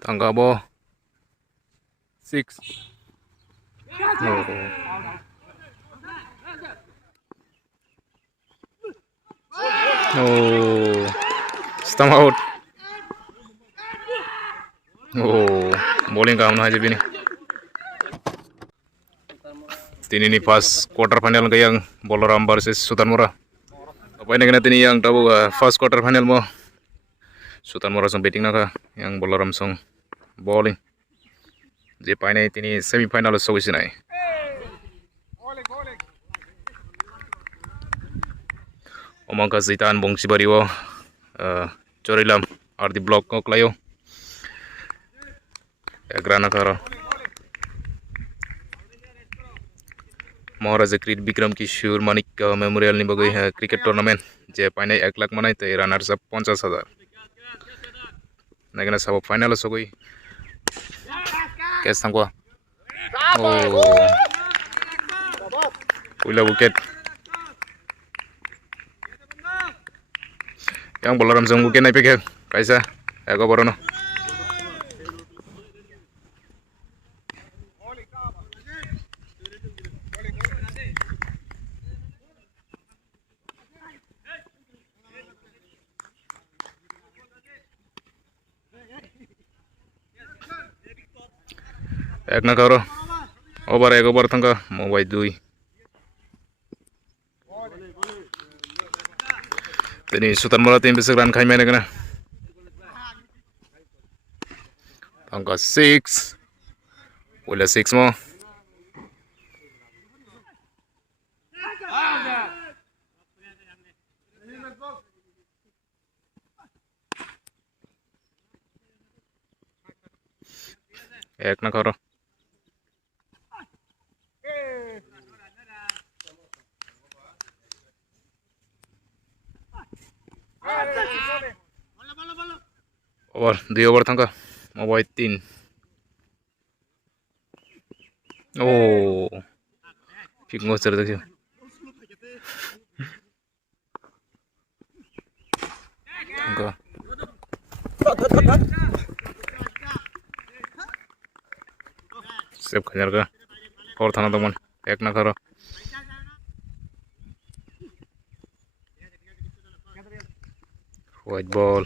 Tangga ball 6. Oh, stump out. Oh, bowling काम ना है जब ini. Ini pas quarter final yang Balaram versus Sutarmura. Apa ini kena ini yang tahu first quarter final mo Sutarmura song batting na yang Balaram song bowling. Je paine ini semi final so isi nai. Omong kasitan bongsi bariwo corilam ar di block kok layo. Grana karo. Maharaja Kirit Vikram Kishore Manikya Memorial ni bagai cricket tournament je paine 1 lakh manai te runners up 50,000. Nagana sab final so goi. Kes tangwa. Oh. Pula wicket. Yang Balaram song wicket nai peke kaisa ego borono. Ek na karo over tangka mo wai dui tini Sutarmura tim besar run khai maine kana tangka 6 bola 6 mo ek na karo over 2 over tangka mobile 3 oh pik ngo cher dekhiyo tangka sep khajar ka और थाना तमन एक ना करो white ball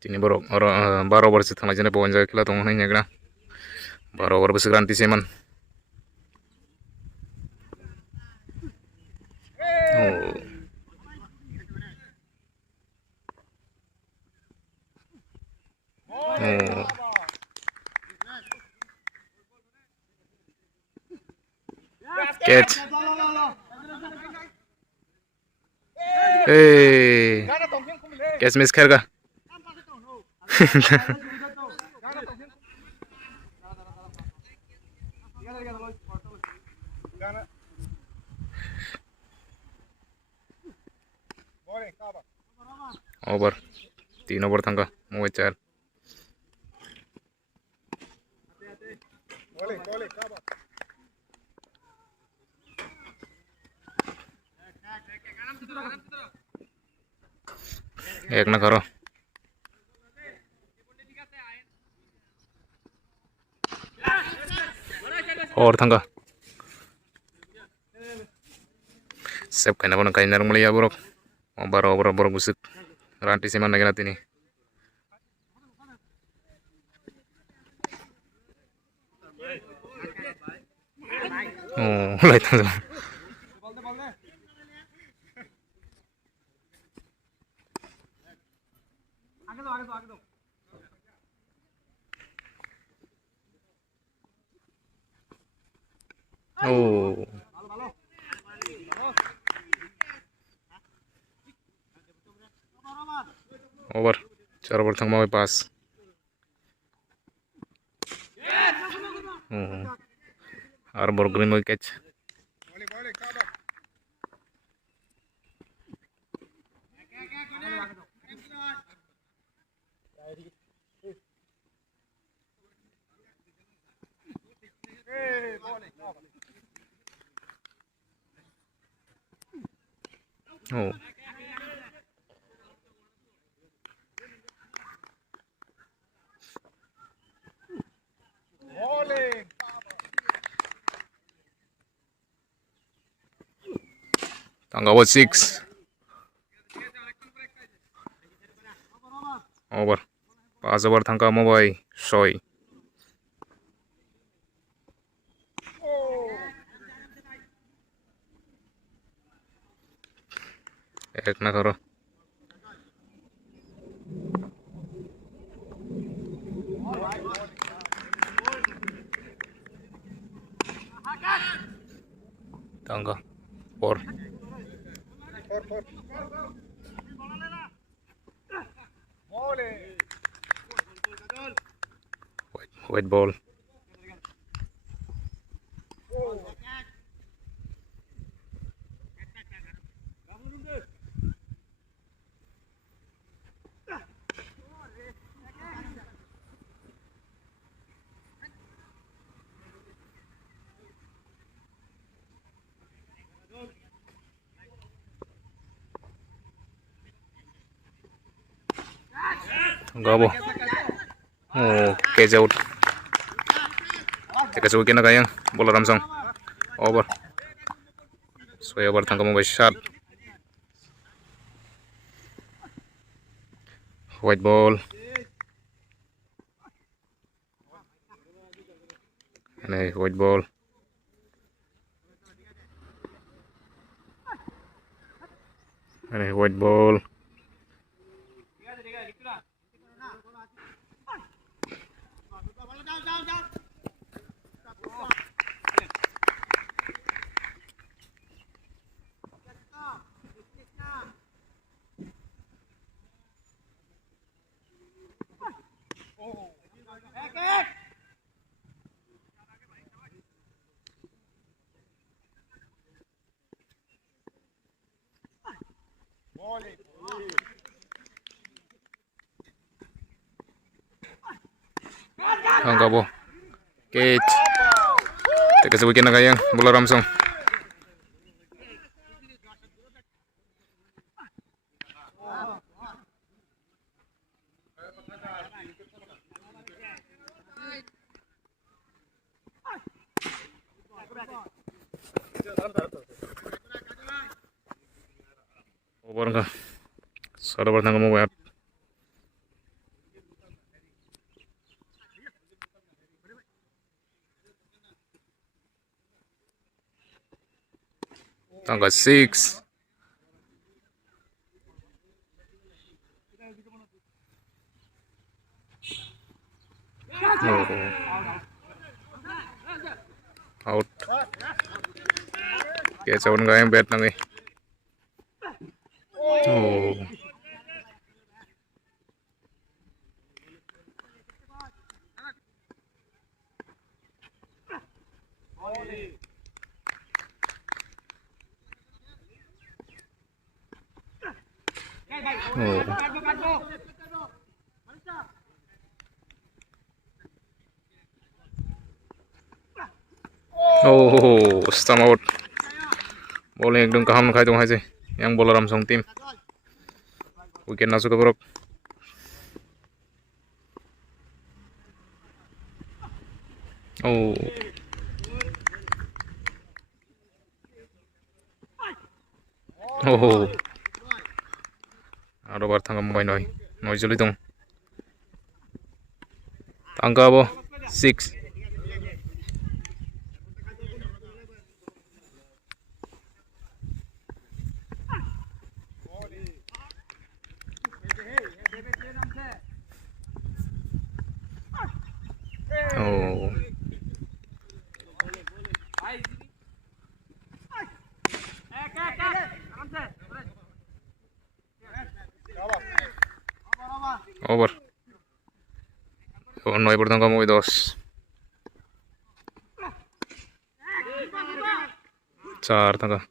tini borok or 12 over se thana jene pon ja khela tong nai nagna 12 over bese granti seman oh catch hey catch miss khair ka over 3 over tangka mo 4 एक ना करो और tangka sep kana bana kai narmali ya borok 12 over borok busuk ranti seman nagena tini oh lai tang oh over 4 over tang mau pas ar bor green mau catch Oh. Tangga was 6. Over. Pass over tangga mo boy. Soy. Ek na karo. Tangga. 4. White ball. Gabo. Oh, catch out. Teka sa wicket na kayang Balaram song. Over. So over tangga mo by shot. White ball. And a white ball. And a white ball. Gabo. Catch. Teka sa wicket na kayang Balaram song. Over ka. Sada bertangga mo bayat. Tangga 6. Oh. Out. Catch out nga yung bet nang eh. Oh. Oh, stump out. Bowling ekdom kaham khai dong haje. Yang Balaram song team. Wicket na Kokborok. Oh. Oh. Aro bar tangga mo bay noy. Noy juli dong. Tangga bo 6. Oh. Over. Oh, no hay por tanto como 2. 4 tangga.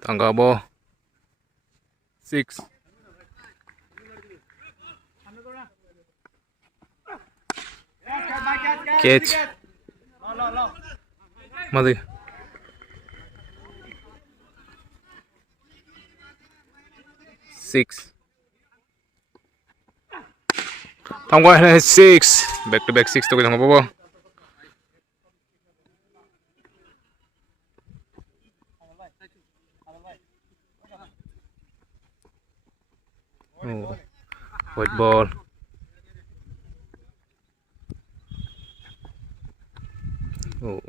Tangga bo 6. Catch. Madi. Six. Tangwa 6. Back to back 6 to kita ngopo. Oh. White ball. Oh.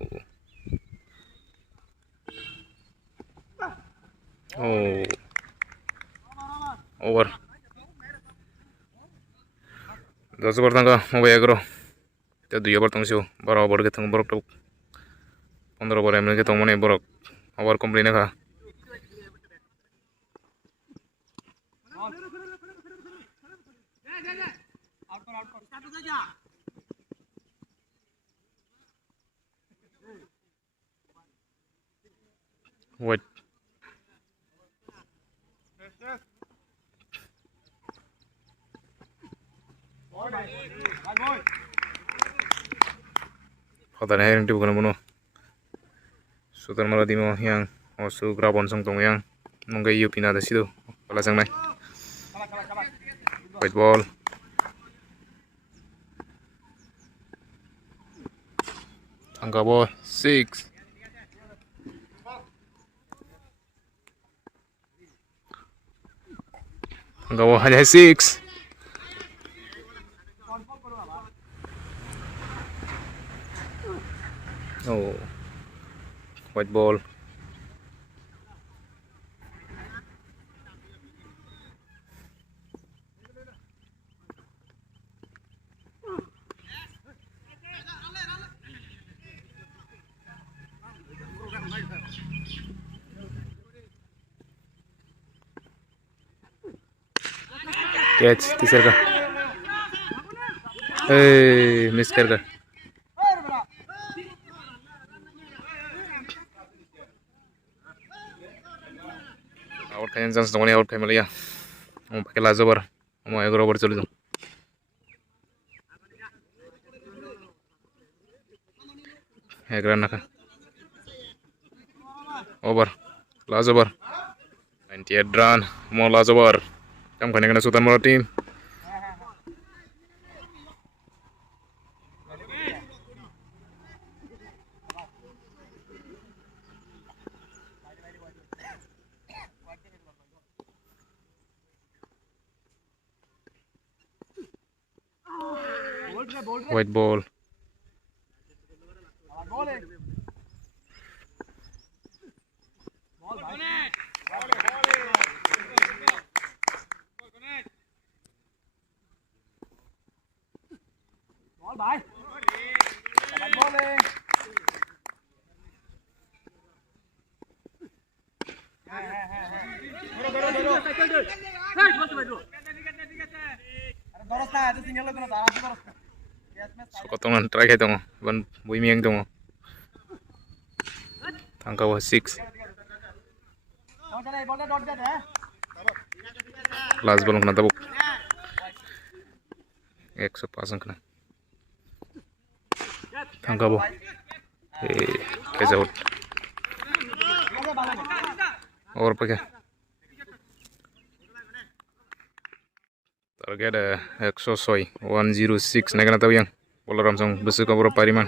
Oh. Over. 10 over tangka mau bayar karo. Kita 2 over tangsiu. 12 over kita borok tuk. 15 over emel kita mana borok. Over komplain ka. White. Kota nih yang bukan bunuh. Sutarmura dimo yang osu grabon song tong yang mungkin yu pina ada situ. Kalau sang naik. White ball. Angka ball 6. Angka ball hanya 6. Oh, white ball. Catch, तीसरा का. Miss कर गया. Out kayaknya chance dong, out kayak Malaysia. Mau pakai lazo bar, mau ayo over चलो dong. Egeran naka. Over, lazo bar. 98 run, mau lazo bar. Kam kena Sutarmura team. White ball. Sokotongan try kayak dong, ban bui mieng dong. Tangka was 6. Last ball kena tabuk. 100 pasang kena. Tangka ball. Catch out. Over pakai. Target 106 naik kena tahu yang. Balaram song besok kabur pariman.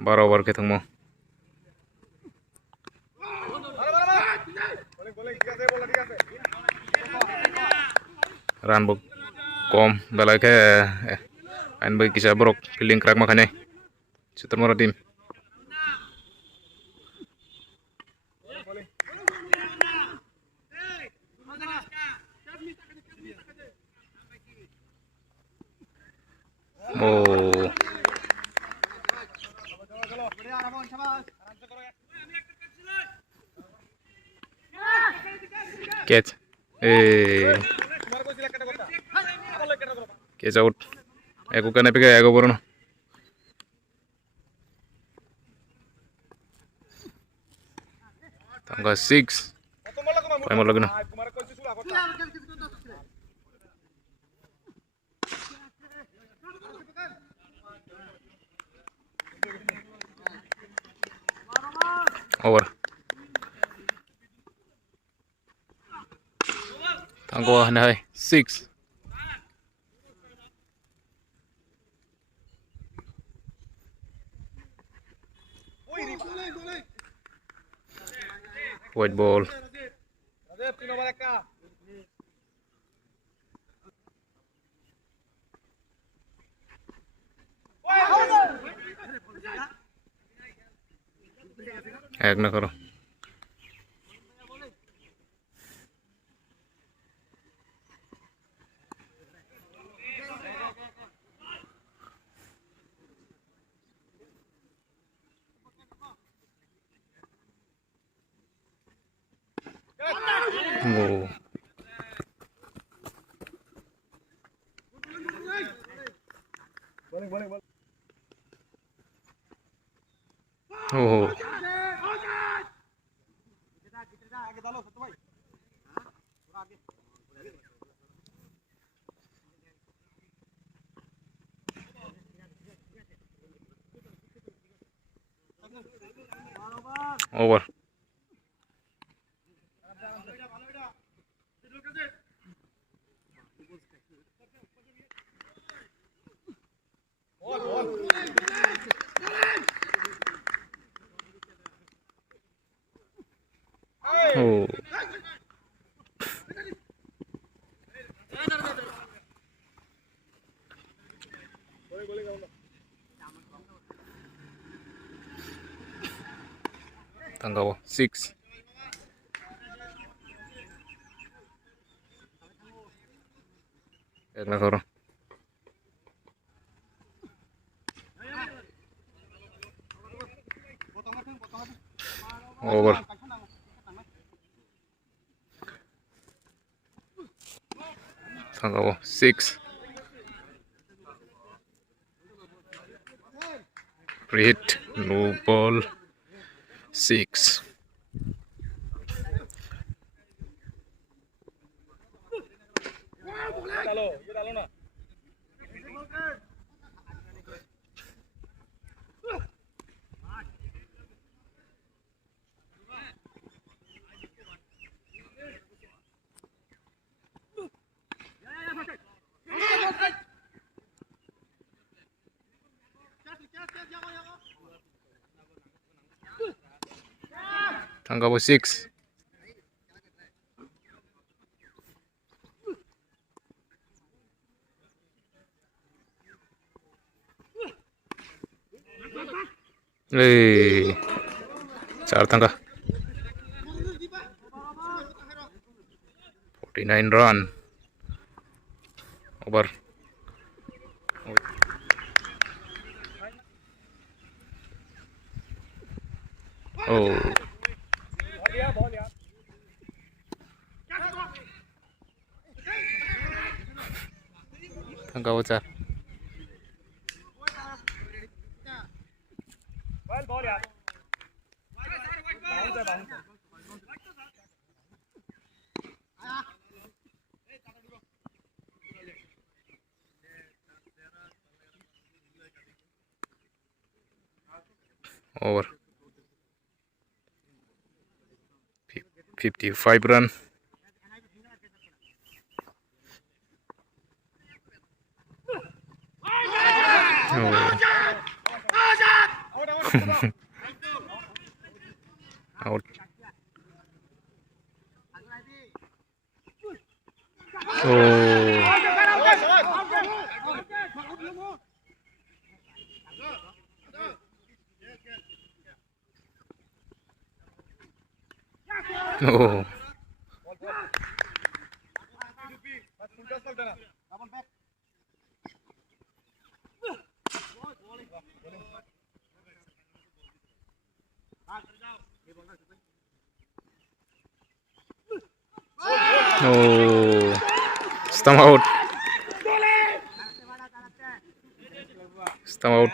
12 over ke tengmo. Run book kom belai ke ain bagi kisah borok fielding crack makanya. Sutarmura team. Oh. Catch. Catch out. Aku kan epic aku baru no. Tangga 6. Pakai lagi no. Over. Tanggo na 6. White ball. Ek na karo. Oh. Oh. Over. Oh. Tanggaw 6. Ek na karo. Over. Tanggaw 6. Hit, no ball, 6. Tanggaw 6. Hey, 4 tangga. 49 run. Over. Oh. Tanggaw 4. Over. 55 run. Oh. Out. Oh. Oh. Oh. Stump out. Stump out.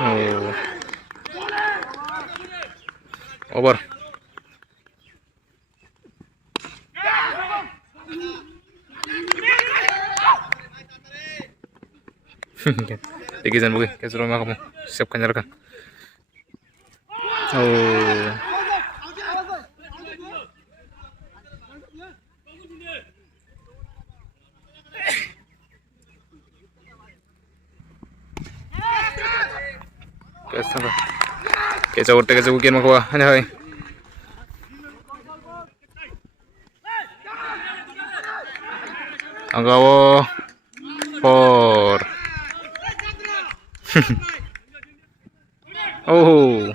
Oh. Over. Tigisan bugi kesro ma kamu siap kan. Oh. Kesana. Kesa bukian ma kwa hanya hai. Anggawo 4. Oh.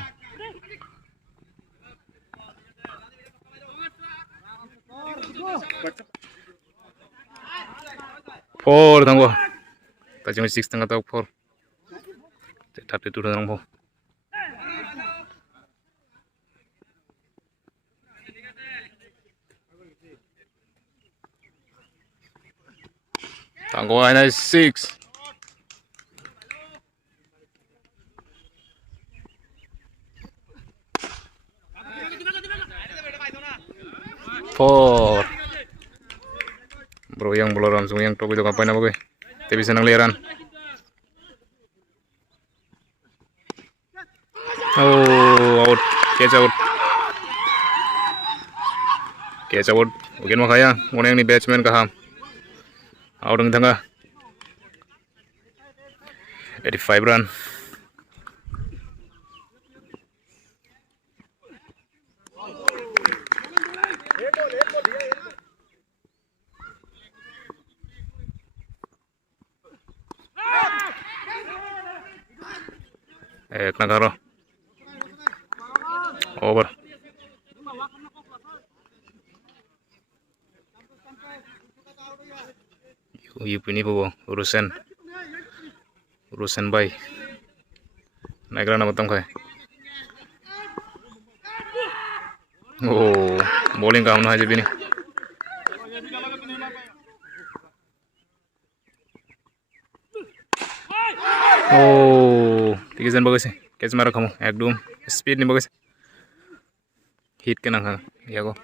Four tanggo. Tajam 6 tangga tau 4. Tapi tu dah nangbo. Tanggo ana 6. Four. Bro yang Balaram langsung yang top itu ngapain apa gue? Tapi senang liaran. Oh, out. Catch out. Catch out. Mungkin makanya mana yang ni batsman kaham. Out ng tengah. 85 run. Kena karo. Over. Ini bobo urusan bay. Naik rana matang kai. Oh, bowling kamu aja bini. Oh, tiga bagus sih. Catch marah kamu, ekdom speed nih bagus. Hit kena kan, ya kok.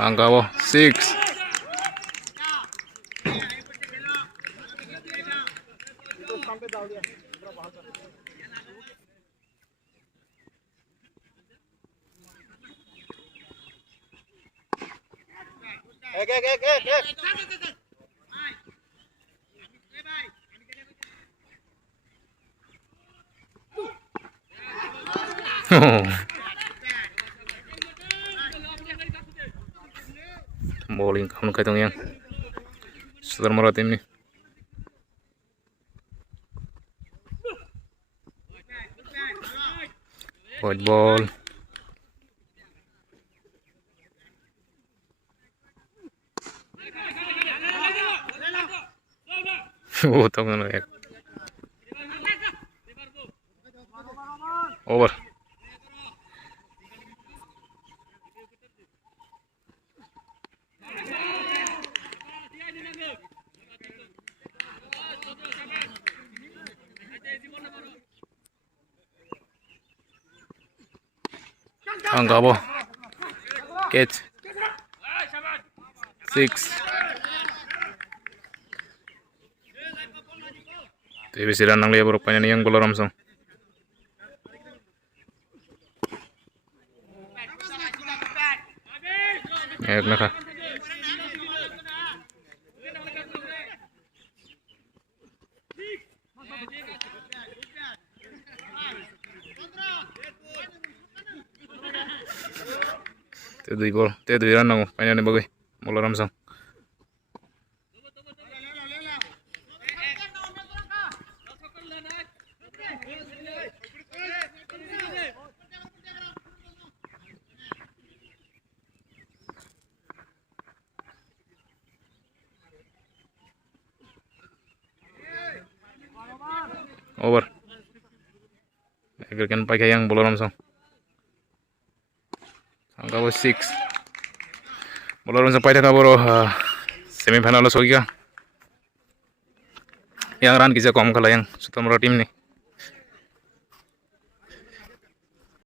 Angka 6. Bowling kamu kaitong yang Sutarmura tim nih. White ball. Oh, tahu kan ya. Over. Angka apa? Catch 6. Tapi sila nang liya rupanya nih yang Balaram song. Ayak na ka. Te dui run nang panya ni bagai Balaram song. Over. Agar kan pakai yang Balaram song. Angka 6. Balaram sampai dah kabur semifinal lolos हो गया. Yang run kisah kom kalah yang Sutarmura tim nih.